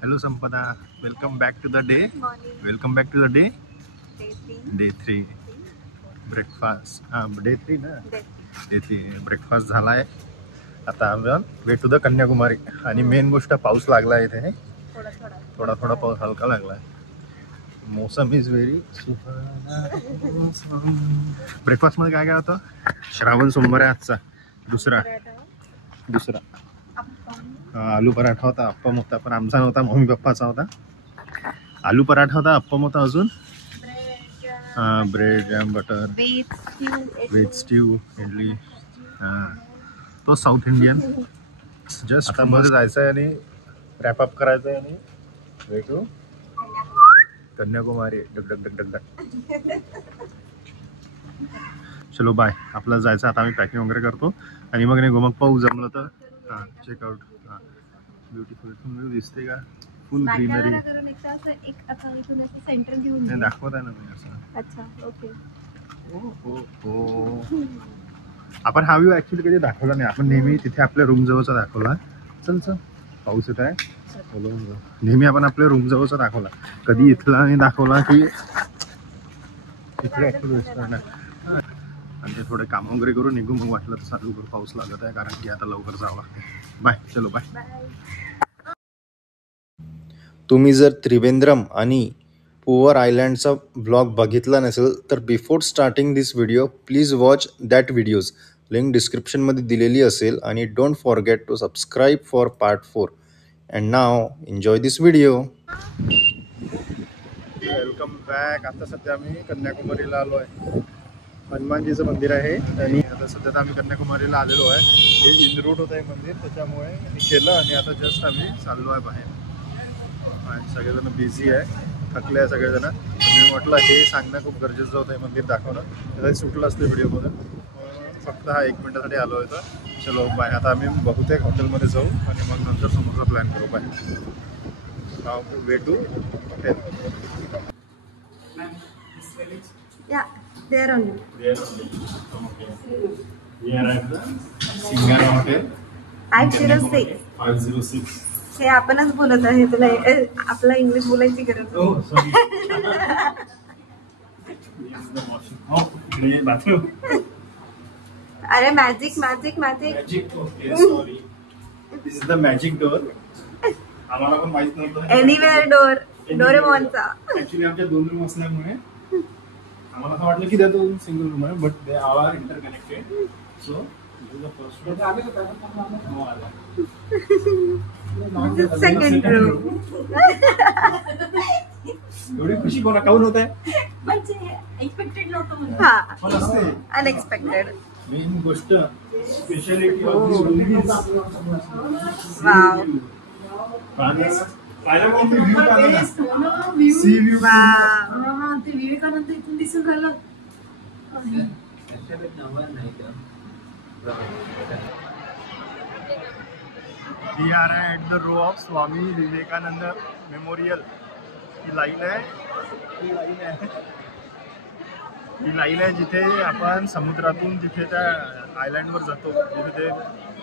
Hello Sampada, welcome back to the day. Morning. Welcome back to the day. Day 3. Day 3. Breakfast day 3 ना. Day 3. Day 3 breakfast झाला आहे. आता आपण way to the Kanyakumari. आणि main गोष्ट पाऊस लागला आहे इथे. थोडा पाऊस हलका लागला आहे. मौसम इज व्हेरी सुहाना. ब्रेकफास्ट मध्ये काय काय होतं? श्रावण सोमवार आहे आजचा. दुसरा आलू पराठा होता, अप्पम होता, पण आमचा नव्हता, मम्मी पप्पाचा होता. आलू पराठा होता, अप्पम होता, अजून bread jam butter veg stew idli. तो साऊथ इंडियन. जस्ट आता मध्ये जायचं आहे आणि रॅपअप करायचं आहे आणि भेटू कन्याकुमारी. डग डग डग डग डग. चलो बाय. आपल्याला जायचं आता. आम्ही पॅकिंग वगैरे करतो आणि मग नाही मग पाऊस जमलं तर चेकआउट. ब्युटिफुल तुम्ही दिसते का? फुल ग्रीनरी. दाखवत आहे ना मी असं. अच्छा, ओके. आपण हा व्ह्यू ऍक्च्युली कधी दाखवला नाही. आपण नेहमी तिथे आपल्या रूम जवळचा दाखवला. चल पाऊस येत आहे. नेहमी आपण आपल्या रूम जवळचा दाखवला, कधी इथला नाही दाखवला की इकडे ऍक्च्युली. आणि ते थोडे काम वगैरे करून निघू. मग वाटलं तर चालू करू. पाऊस लागत आहे कारण की आता लवकर जावं लागते. बाय. चलो बाय. तुम्ही जर त्रिवेंद्रम आणि पुअर आयलँडचा ब्लॉग बघितला नसेल तर before starting this video please watch that videos. Link डिस्क्रिप्शनमध्ये दिलेली असेल. आणि don't forget to subscribe for part 4. And now enjoy this video. Welcome back. आता सध्या आम्ही कन्याकुमारीला आलो आहे. हनुमानजीचं मंदिर आहे. आणि आता सध्या तर आम्ही कन्याकुमारीला आलेलो आहे. हे इन रूट होतं आहे मंदिर, त्याच्यामुळे मी केलं आणि आता जस्ट आम्ही चाललो आहे बाहेर. आणि सगळेजण बिझी आहे, थकले आहे सगळेजण. मी म्हटलं हे सांगणं खूप गरजेचं होतं, हे मंदिर दाखवणं. त्यासाठी सुटलं असतं व्हिडिओमध्ये. फक्त हा 1 मिनिटासाठी आलो आहे. तर चलो बाय. आता आम्ही बहुतेक हॉटेलमध्ये जाऊ आणि मग नंतर समोरचा प्लॅन करू. Bye. Way to hotel. Yeah, there only. We are at the Singara Hotel. 506. 506. हे आपणच बोलत आहे, तुला आपला इंग्लिश बोलायची गरज नाही. Oh, sorry. This is the washroom. Oh, the bathroom. अरे magic. Magic. Okay, sorry. This is the magic door. आम्हाला पण माहित नव्हतं. Anywhere door. डोरेमॉनचा. ऍक्च्युली आमच्या 2 रूम असल्यामुळे आम्हाला असं वाटलं की त्या 2 सिंगल रूम आहे, but they are interconnected. So this is the first room. Second room. एवढी खुशी कोणा काऊन होत आहे? म्हणजे एक्सपेक्टेड नव्हतं. हा, पण असते अनएक्सपेक्टेड. मेन गोष्ट speciality of this room is wow. पाहिलं मग मी व्ह्यू काढला. Sea view. वाव. ते विवेकानंद इथून दिसून राहिलं. We are at the row of Swami Vivekananda memorial. ही लाईन आहे. ही लाईन आहे जिथे आपण समुद्रातून जिथे त्या आयलँडवर जातो, जिथे ते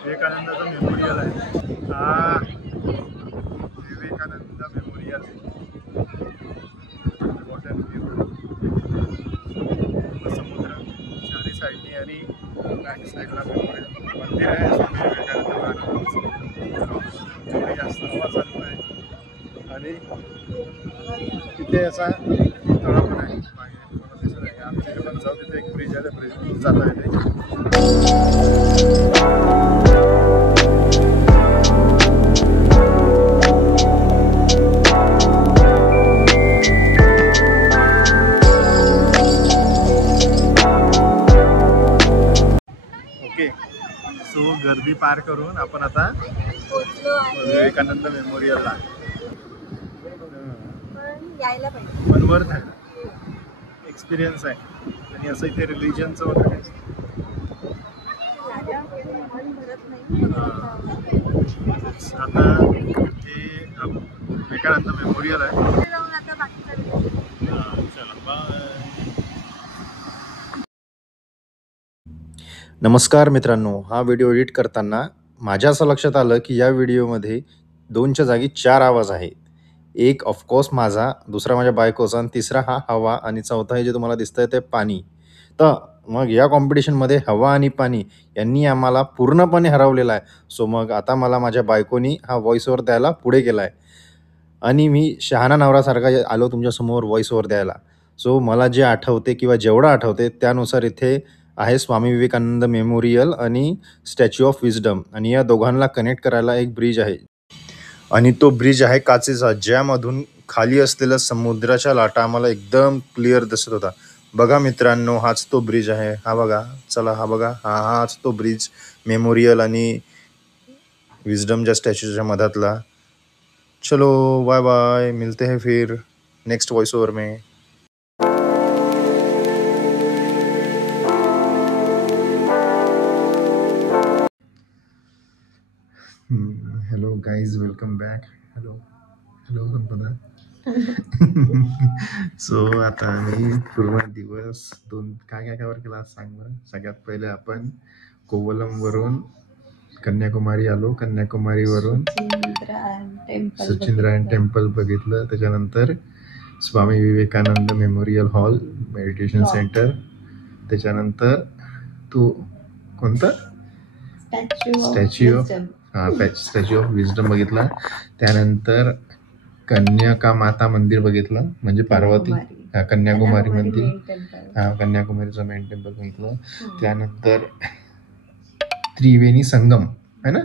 विवेकानंदाचं मेमोरियल आहे. हा विवेकानंद मेमोरियल. Water view. समुद्र चारी साईडनी आणि बॅक साईडला मेमोरियल मंदिर आहे स्वामी विवेकानंद. जेवढी जास्त हवा चालू आहे आणि तिथे असा तळा पण आहे मागे दिसत आहे. आम्ही तिथे पण जाऊ. तिथे एक ब्रिज आहे, ब्रिज जाता येते. ओके, सो गर्दी पार करून आपण आता विवेकानंद मेमोरियलला. यायला पाहिजे. पण वर्थ आहे, एक्सपिरियन्स आहे. आणि असं इथे रिलिजनचं वगैरे आता हे विवेकानंद मेमोरियल आहे. चला बाय. नमस्कार मित्रांनो. हा व्हिडिओ एडिट करताना माझ्या असं लक्षात आलं की या व्हिडिओमध्ये 2च्या जागी 4 आवाज आहेत. एक ऑफकोर्स माझा, दुसरा माझ्या बायकोचा आणि तिसरा हा हवा आणि चौथा हे जे तुम्हाला दिसतंय ते पाणी. तर मग या कॉम्पिटिशनमध्ये हवा आणि पाणी यांनी आम्हाला पूर्णपणे हरवलेलं आहे. सो मग आता मला माझ्या बायकोनी हा व्हॉईस ओव्हर द्यायला पुढे केला आहे आणि मी शहाणा नवरासारखा आलो तुमच्यासमोर व्हॉईस ओव्हर द्यायला. सो मला जे आठवते किंवा जेवढं आठवते त्यानुसार इथे आहे स्वामी विवेकानंद मेमोरियल आणि स्टॅच्यू ऑफ विजडम आणि या दोघांना कनेक्ट करायला एक ब्रिज आहे आणि तो ब्रिज आहे काचेचा, ज्यामधून खाली असलेल्या समुद्राच्या लाटा आम्हाला एकदम क्लिअर दिसत होता. बघा मित्रांनो, हाच तो ब्रिज आहे. हा बघा, चला हा बघा, हाच तो ब्रिज मेमोरियल आणि विजडमच्या स्टॅच्यूच्या मधातला. चलो बाय बाय, मिलते हैं फिर नेक्स्ट वॉइस ओवर में. Hello guys, welcome back. Hello hello Sampada. So आता आम्ही पूर्ण दिवस काय काय कवर केला सांग बरं. सगळ्यात पहिले आपण कोवलमवरून कन्याकुमारी आलो. कन्याकुमारीवरून सचिनरायन टेम्पल बघितलं. त्याच्यानंतर Swami Vivekananda memorial hall, meditation centre. त्याच्यानंतर तो कोणता स्टॅच्यू ऑफ विजडम बघितला. त्यानंतर कन्याका माता मंदिर बघितलं, म्हणजे पार्वती. कन्याकुमारी मंदिर, कन्याकुमारीचं मेन टेम्पल बघितलं. त्यानंतर त्रिवेणी संगम आहे ना,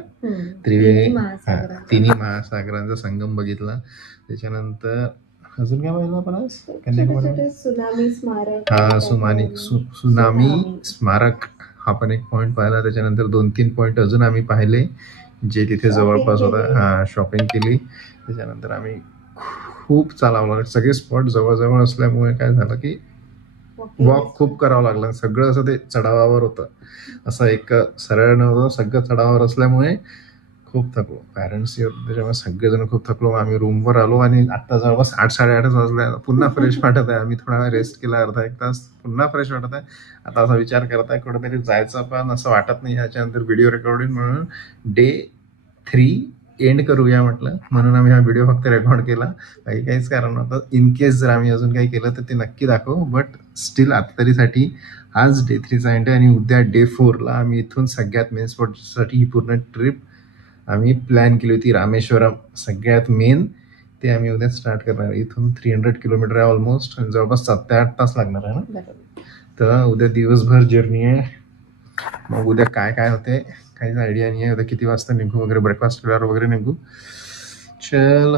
तिन्ही महासागरांचा संगम बघितला. त्याच्यानंतर अजून काय पाहिलं आपण आज कन्याकुमारी? सुनामी स्मारक हा पण एक पॉईंट पाहिला. त्याच्यानंतर 2-3 पॉईंट अजून आम्ही पाहिले जे तिथे जवळपास होता. शॉपिंग केली. त्याच्यानंतर आम्ही खूप चालावं लागलं. सगळे स्पॉट जवळजवळ असल्यामुळे काय झालं की वॉक खूप करावं लागलं. सगळं असं ते चढावावर होतं, असं एक सरळ नव्हतं, सगळं चढावावर असल्यामुळे खूप थकलो. पॅरेंट्स त्याच्यामुळे सगळेजण खूप थकलो. आम्ही रूमवर आलो आणि आता जवळपास 8-8:30 वाजले. पुन्हा फ्रेश वाटत आहे. आम्ही थोडा वेळ रेस्ट केला, अर्धा एक तास, पुन्हा फ्रेश वाटत आहे. आता असा विचार करत आहे कुठेतरी जायचं, पण असं वाटत नाही. याच्यानंतर व्हिडिओ रेकॉर्डिंग म्हणून डे 3 एंड करूया म्हटलं, म्हणून आम्ही हा व्हिडिओ फक्त रेकॉर्ड केला. काहीच कारण नव्हतं. इन केस जर आम्ही अजून काही केलं तर ते नक्की दाखवू, बट स्टील आता तरीसाठी आज डे 3चा एंड आहे आणि उद्या डे 4ला आम्ही इथून सगळ्यात मेन स्पॉटसाठी ही पूर्ण ट्रिप आम्ही प्लॅन केली होती. रामेश्वरम सगळ्यात मेन, ते आम्ही उद्या स्टार्ट करणार आहे. इथून 300 किलोमीटर आहे ऑलमोस्ट, आणि जवळपास 7 ते 8 तास लागणार आहे ना. तर उद्या दिवसभर जर्नी आहे. मग उद्या काय काय होते काहीच आयडिया नाही आहे. उद्या किती वाजता निघू वगैरे, ब्रेकफास्ट केल्यावर वगैरे निघू. चल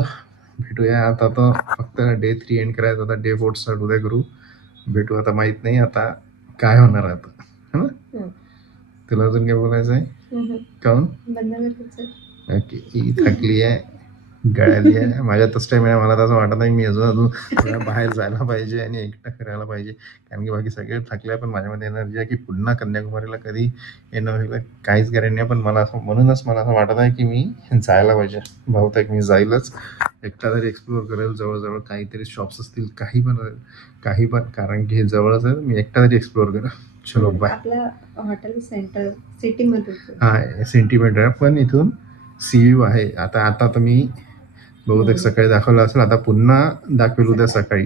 भेटूया. आता तर फक्त डे 3 एंड करायचं, आता डे 4 स्टार्ट उद्या करू. भेटू. आता माहित नाही आता काय होणार आहे आता, है ना. तुला अजून काय बोलायचं आहे? काऊन? ओके, ही थकली आहे, गळाली आहे. माझ्या तस टाइम आहे, मला तसं वाटत नाही मी अजून बाहेर जायला पाहिजे आणि एकटं करायला पाहिजे, कारण की बाकी सगळे थकले. पण माझ्यामध्ये एनर्जी आहे की पुन्हा कन्याकुमारीला कधी येणं होईल काहीच गॅरंटी नाही. पण मला असं म्हणूनच मला असं वाटत आहे की मी जायला पाहिजे. बहुतेक मी जाईलच, एकटा तरी एक्सप्लोअर करेल. जवळजवळ काहीतरी शॉप्स असतील, काही पण, कारण की हे जवळच आहे. मी एकटा तरी एक्सप्लोअर करेल. चलो बाय. आपला हॉटेल सेंटर सिटीमध्ये हा सेंटिमेंट आहे, पण इथून सीव्यू आहे. आता तर मी बहुतेक सकाळी दाखवलं असेल, आता पुन्हा दाखवेल उद्या सकाळी.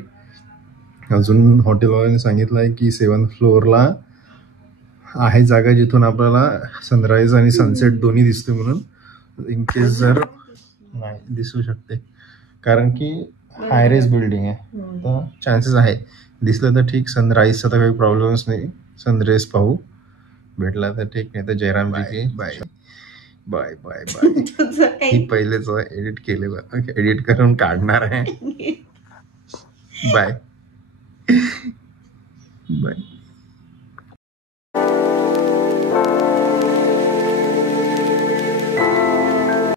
अजून हॉटेलवाल्याने सांगितलं आहे की 7th फ्लोअरला आहे जागा जिथून आपल्याला सनराईज आणि सनसेट दोन्ही दिसते, म्हणून इन केस जर नाही दिसू शकते, कारण की हायरेज बिल्डिंग आहे, तर चान्सेस आहे. दिसलं तर ठीक, सनराईजचा तर काही प्रॉब्लेमच नाही. सनराईज पाहू, भेटला तर ठीक, नाही तर जयरामजी की बाय बाय बाय बाय. ही पहिलेच एडिट केले, एडिट करून काढणार आहे. Bye bye.